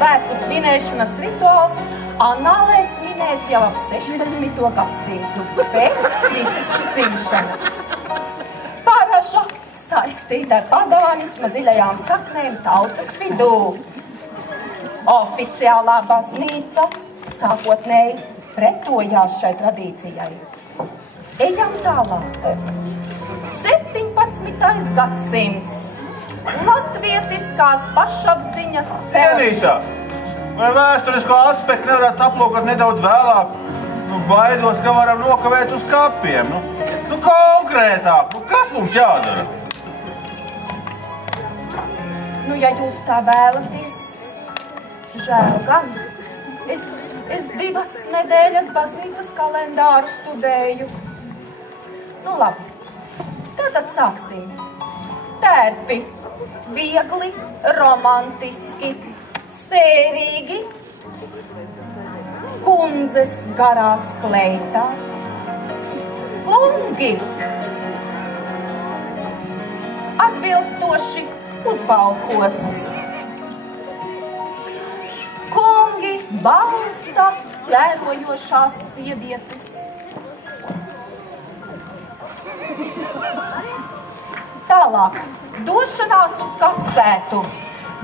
svētku svinēšanas rituāls Annālēs minēts jau ap 16. gadsimtu pēc Kristus dzimšanas. Paraža saistīta ar pagānisma dziļajām saknēm tautas vidū. Oficiālā baznīca sākotnēji pretojās šai tradīcijai. Ejam tālāk. 17. gadsimts. Latvietiskās pašapziņas Cienītā, vai vēsturisko aspektu nevarētu aplūkot nedaudz vēlāk? Baidos, ka varam nokavēt uz kapiem. Konkrētāk, kas mums jādara? Ja jūs tā vēlaties, žēl gan. Es 2 nedēļas baznīcas kalendāru studēju. Labi, tātad sāksim. Tērpi viegli, romantiski, sērīgi, kundzes garās kleitās, kungi atbilstoši uzvalkos, kungi balsta sērojošās sievietes. Tālāk, došanās uz kapsētu.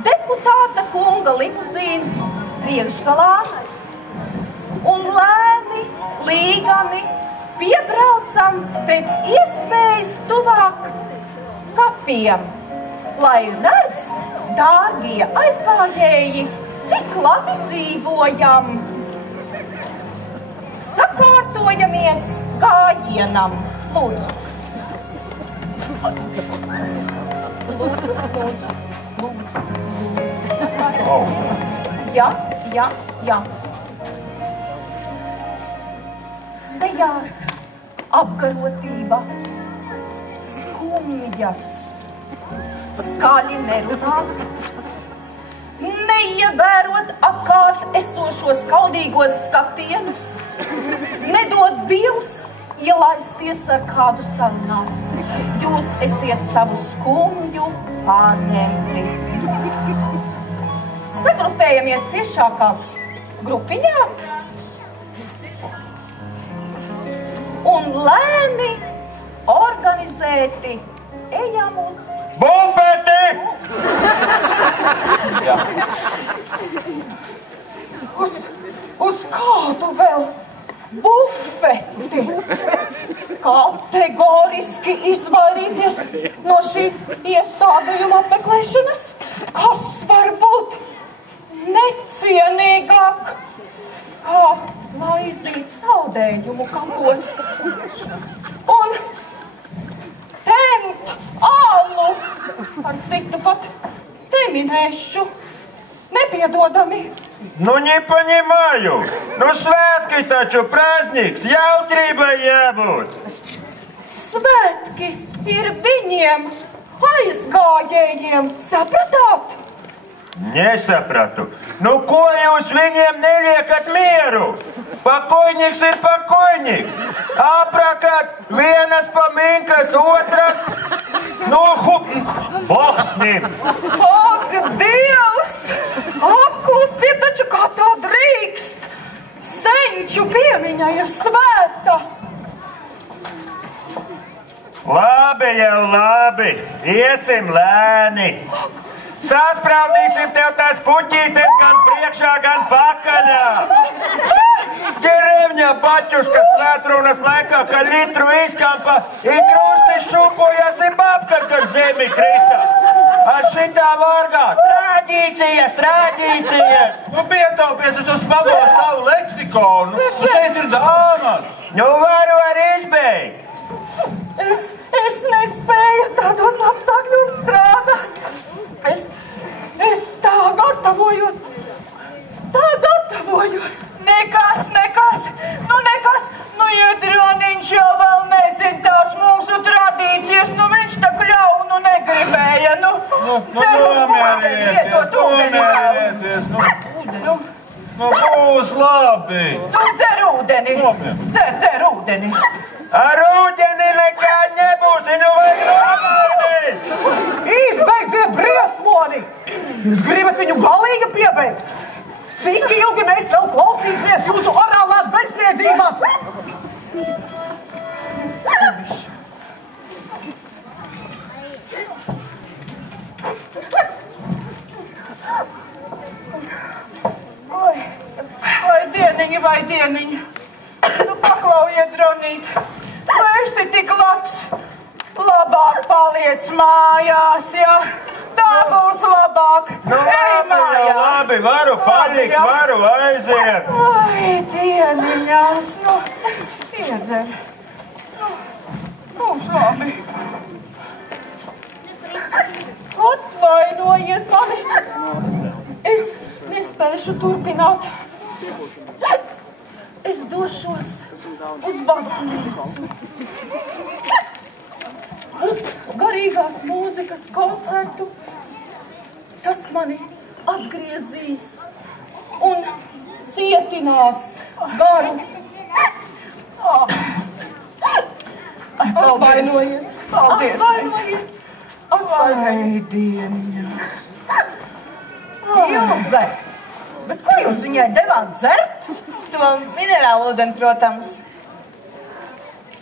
Deputāta kunga limuzīns priekšgalā un lēni, līgani piebraucam pēc iespējas tuvāk kapiem, lai redz, dārgie aizgājēji, cik labi dzīvojam. Sakārtojamies gājienam. Lūdzu. Jā. Sejās apgarotība, skumjas, skaļi nerunāt, neievērot apkārt esošos kaudīgos skatienus, nedod Dievs ielaisties ar kādu sarunās. Jūs esiet savu skumju pārņemti. Sagrupējamies ciešākā grupiņā un lēni organizēti ejam uz bufeti! Uz kādu vēl bufeti? Kategoriski izvairīties no šī iestādījuma apmeklēšanas? Kas var būt necienīgāk, kā laizīt saldējumu kapos un temt alu, ar citu pat teminēšu, nepiedodami. Не понимаю. Svētki taču, праздник, jautrībai jābūt. Svētki ir viņiem, aizgājējiem, sapratāt? Nesapratu. Ko jūs viņiem neliekat mieru? Pakojniks ir pakojniks. Aprakāt vienas paminkas, otras. Boksnim. Ak, Dievs! Apklustiet taču kā tā drīkst! Senču piemiņa ir svēta! Labi jau labi. Iesim lēni. Saspraudīsim tev tās puķītes gan priekšā, gan pakaļā. Ģerevņā baķuška svētrunas laikā, ka litru izkampa I krusti šupojas I babka, kad zemi krita. Ar šitā vargā. Tradīcijas. Pietaupiet uz to smago savu leksikonu. Šeit ir dāmas. Varu arī izbeigt. Es nespēju tādos apstākļos strādāt. Es tā gatavojos. Nekas. Iedrioniņš jau vēl nezin tās mūsu tradīcijas. Viņš tā kļaunu negribēja. Nomierieties. Būs labi. Dzer ūdeni. Dzer ūdeni. Ar ūdeni nekā nebūs, vajag nomierīt. Izbeidziet briesmoni! Jūs gribat viņu galīgi piebeigt? Cik ilgi mēs vēl klausīsimies jūsu orālās bezsniedzībās? Vai dieniņa. Nu, paklaujiet, Dronīt. Tu esi tik labs. Labāk paliec mājās, ja? Tā būs labāk. Nu, labi, varu palikt, varu aiziet. Ai, dieniņās, nu, iedzer. Nu, būs labi. Atvainojiet mani. Es nespēšu turpināt. Es došos uz baznīcu, uz garīgās mūzikas koncertu. Tas mani atgriezīs un cietinās garu. Atvainojiet. Paldies. Atvainojiet. Ai, dieniņā. Ilze, bet ko jūs viņai devāt dzert? To minerālu ūdeni, protams.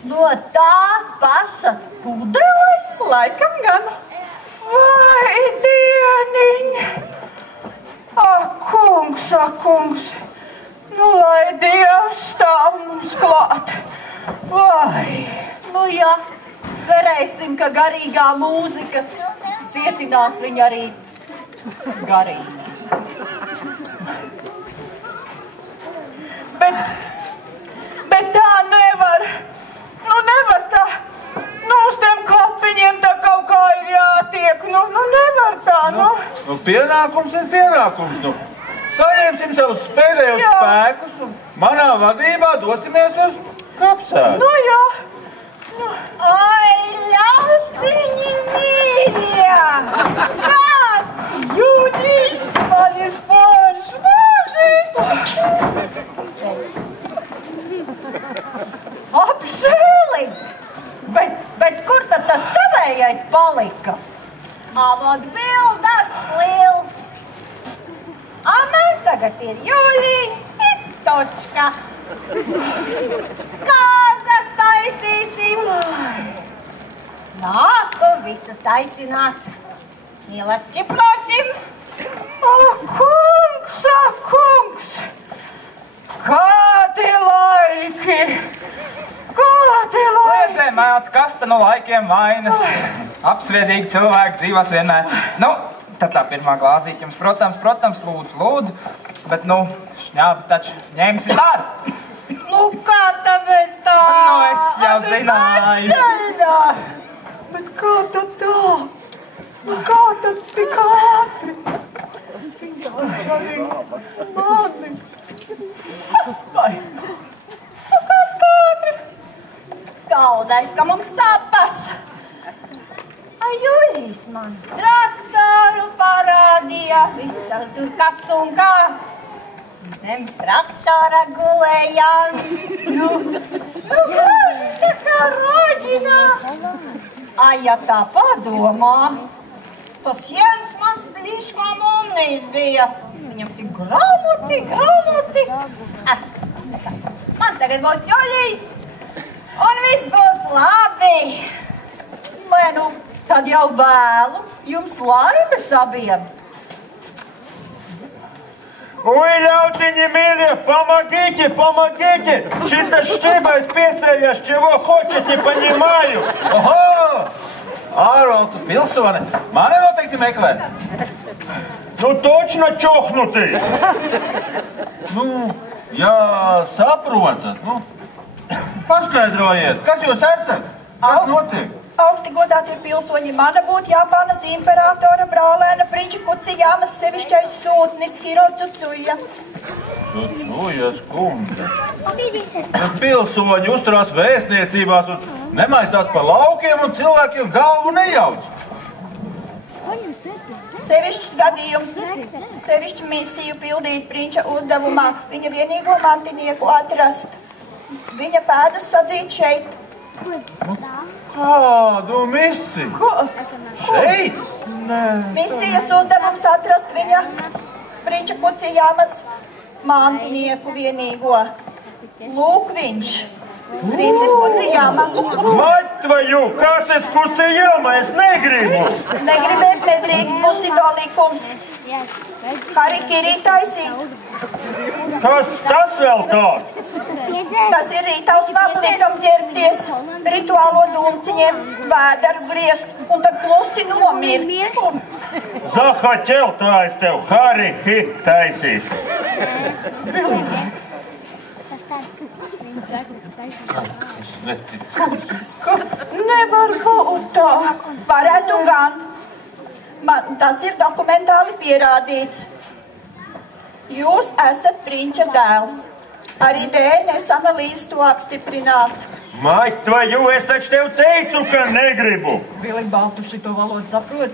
No tās pašas pudeles? Laikam gan. Vai, dieniņa! Ak, kungs! Nu, lai Dievs stāv mums klāt! Vai! Nu jā, cerēsim, ka garīgā mūzika cietinās viņa arī garīgi. Bet tā nevar. Nu, nevar tā. Nu, uz tiem kapiņiem tā kaut kā ir jātiek. Nu, nevar tā, nu. Nu, pienākums ir pienākums, nu. Saņemsim savus pēdējos spēkus un manā vadībā dosimies uz kapsētu. Nu, jā. Nu. Ai, ļautiņi mīļie! Kāds Julijs man ir foršs maži! Apžēli! Bet kur tad tas tavējais palika? Avot bildas liels! A man tagad ir Julijs Točka! Kāzas taisīsim! Nāku visus aicināt! Mielas ķiprosim! Kungs! Kādi laiki! Redzējumāt, kas ta no laikiem vainas. Apsviedīgi cilvēki dzīvās vienmēr. Nu, tad tā pirmā glāzīte jums, protams, lūdzu. Bet, nu, šņābi taču ņemsi darbu. Nu, kā tāpēc tā? Nu, es jau zināju. Bet kā tad tā? Kā tad tik ātri? Viņš arī mani. Vai? Nu, kas ātri? Gaudais, ka mums sapas. A Julijs man traktoru parādīja, visu kas un kā. Zem traktora gulējām. Nu, kāds tā kā roģinā. A, ja tā padomā, tas Jens mans bliškā mumnīs bija. Viņam tik grāmoti. Man tagad būs Julijs, un viss būs labi. Lai nu, tad jau vēlu jums laimes abiem. Ui, ļautiņi mīļie, помогите! Šitas šķibais piesēļas, čevo hočet, ne paņemāju. Oho! Ārvalstu pilsoni, mani noteikti meklē. Nu, točno čohnutī. Nu, ja saprotat, nu, paskaidrojiet, kas jūs esat? Kas notiek? Augsti godātie pilsoņi, mana būtu Japānas imperatora brālēna Prinča Kucijāmas sevišķais sūtnis Hiro Tsucuja. Tsucujas kundze. Pilsoņi uzturās vēstniecībās un nemaisās pa laukiem un cilvēkiem galvu nejauc. Sevišķs gadījums, sevišķi misiju pildīt Prinča uzdevumā, viņa vienīgo mantinieku atrast. Viņa pēdas sadzīt šeit. Kādu misiju? Ko? Šeit? Misijas uzdevums atrast viņa Prinča Kucijamas mantinieku vienīgo. Lūk viņš, Princis Kucijama. Mать твою, kāds Kucijama, es negribu! Negribēt nedrīkst, būs likums. Harikiri taisīt. Kas tas vēl tāds? Tas ir rītaus aplikam ģērbties, rituālo dūmciņiem, vēdaru griezt un tad klusi nomirt. Zahaķel, tā es tev Hariki taisīšu. Es neticu. Nevar būt tā. Varētu gan. Tas ir dokumentāli pierādīts. Jūs esat Prinča dēls. Arī DNS analīzes to apstiprināt. Mait tvaju, es taču tev teicu, ka negribu. Vili Baltu šito valodu saprot.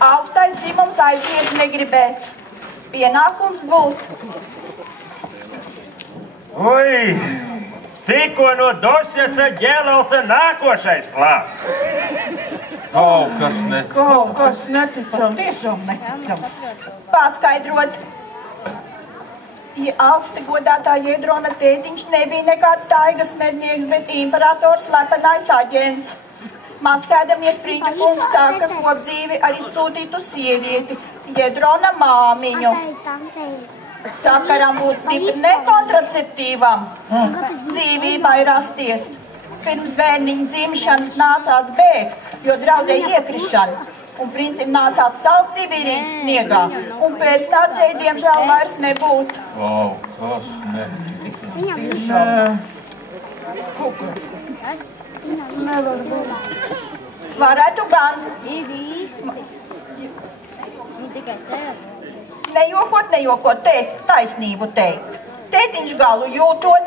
Augstais dzimums aizliedz negribēt. Pienākums būt. Ui, tikko no dosjasa ģēlausa nākošais klāt. Kaut kas neticams. Tiešām neticams. Paskaidrot. Ja augsti godātā Jēdrona tētiņš nebija nekāds taigas mednieks, bet imperators slepenais aģents. Maskēdamies Prinča kungs sāka kopdzīvi ar izsūtītu sievieti, Jēdrona māmiņu. Sakaram būt stipri nekontraceptīvam. Dzīvībai rasties. Pirms bērniņa dzimšanas nācās bēgt, jo draudēja iekrišana. Un princim nācās salt Sibīrijas sniegā. Un pēc tā dzēja, diemžēl, vairs nebūt. kas neticams. Varētu gan. Nejokot, taisnību teikt. Tētiņš galu jūtot,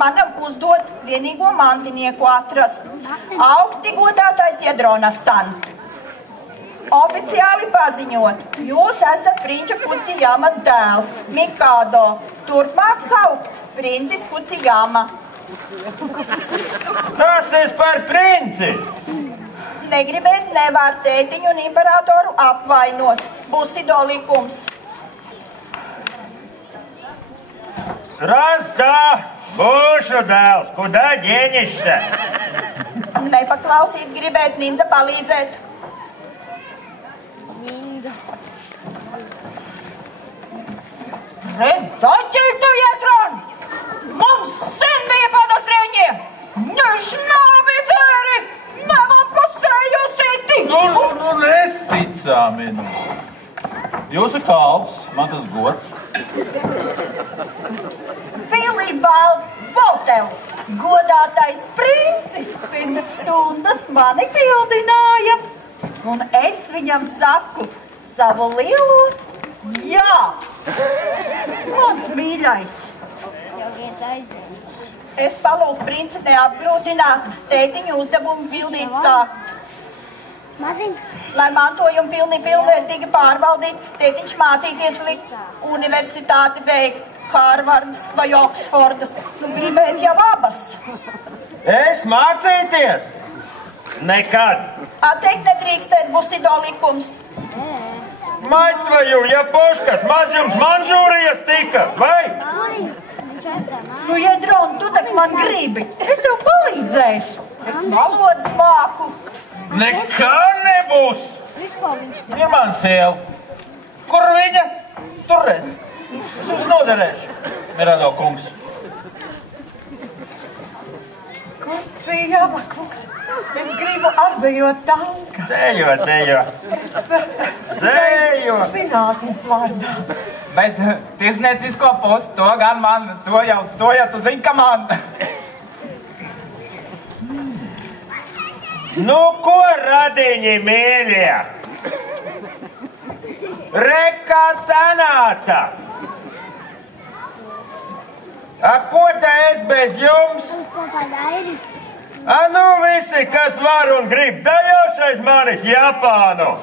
manam uzdot vienīgo mantinieku atrast. Augsti godātais Jēdrona san. Oficiāli paziņot, jūs esat Prinča Kucijamas dēls, Mikado. Turpmāk saukts Princis Kucijama. Kas es par princi? Negribēt nevar tētiņu un imperatoru apvainot. Busido likums. Rastā, būšu dēls, kudā ģēnišķa? Nepaklausīt gribēt, Ninza palīdzēt. Redzaķītu, Jēdron! Mums sen bija podozrēņie! Viņš nav bija dzēri! Nevam pusēju siti! Nu, neticami. Jūsu kalps, man tas gods. Vilibald Voltev, godātais princis, pirms stundas mani pildināja. Un es viņam saku savu lielu jā. Mans mīļais. Es palūku princi neapgrūtināt, tētiņu uzdevumu pildīt sākt. Lai mantojumu pilnvērtīgi pārvaldīt, tētiņš mācīties likt universitāti veikt, Harvardas vai Oksfordas. Nu, gribēt jau abas. Es mācīties? Nekad. Atteikt nedrīkstēt, Busido likums. Mait tvaju, ja poškas, maz jums Manžūrijas tika, vai? Nu, Jēdron, tu tak man gribi. Es tev palīdzēšu. Es valodas māku. Nekā nebūs. Ir man sieva. Kur viņa? Turēs. Es jums noderēšu. Mirado kungs. Kucijama kungs, es gribu apzējot tanka. Dejo. Zinātnes vārdā. Bet tirsniecisko pusi, to gan man, to jau tu zini, ka man. Nu, ko radiņi mīļie? Rekā sanāca. A, ko te es bez jums? A, nu visi, kas var un grib, dajošais manis Japānu.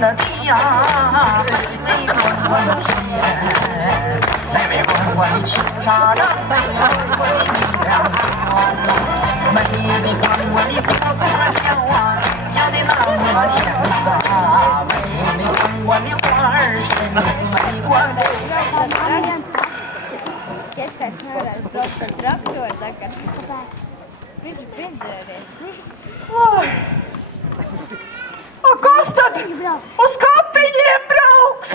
的地呀，美美滚滚的天，美美滚滚的青纱帐，美美滚滚的米粮汤，美美滚滚的锅锅条啊，叫的那么甜啊，美美滚滚的花儿鲜，美滚。Kas tad uz kapiņiem brauks?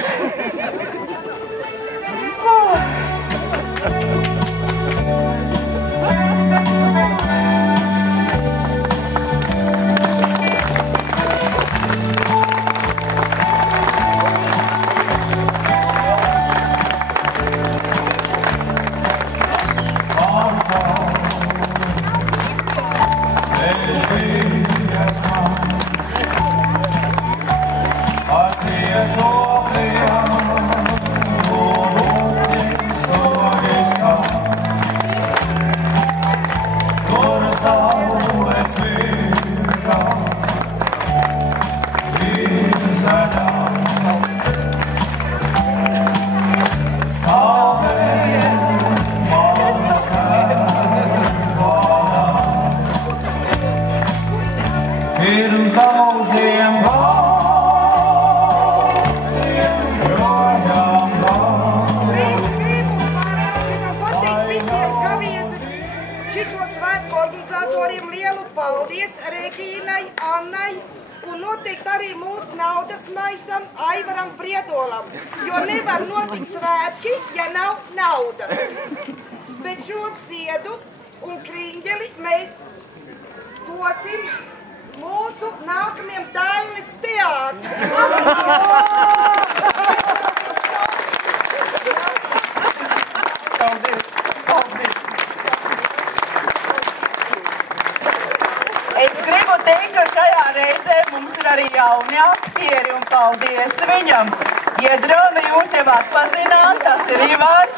Iedrona, jūs jau atpazināt, tas ir Ivars.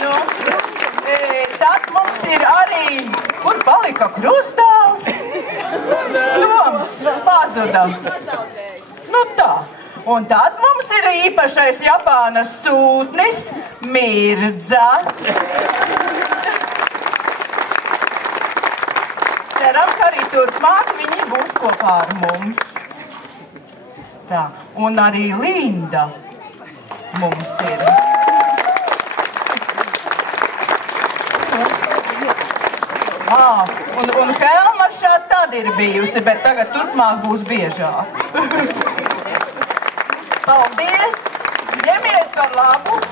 Nu, tad mums ir arī, kur palika krustāls? Toms pazuda. Nu tā. Un tad mums ir īpašais Japānas sūtnis Mirdza. Ceram, ka arī turpmāk viņi būs kopā ar mums. Tā, un arī Linda mums ir. Un Helma šādi tad ir bijusi, bet tagad turpmāk būs biežāk. Paldies! Ņemiet par labu!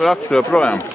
Rakstu joprojām.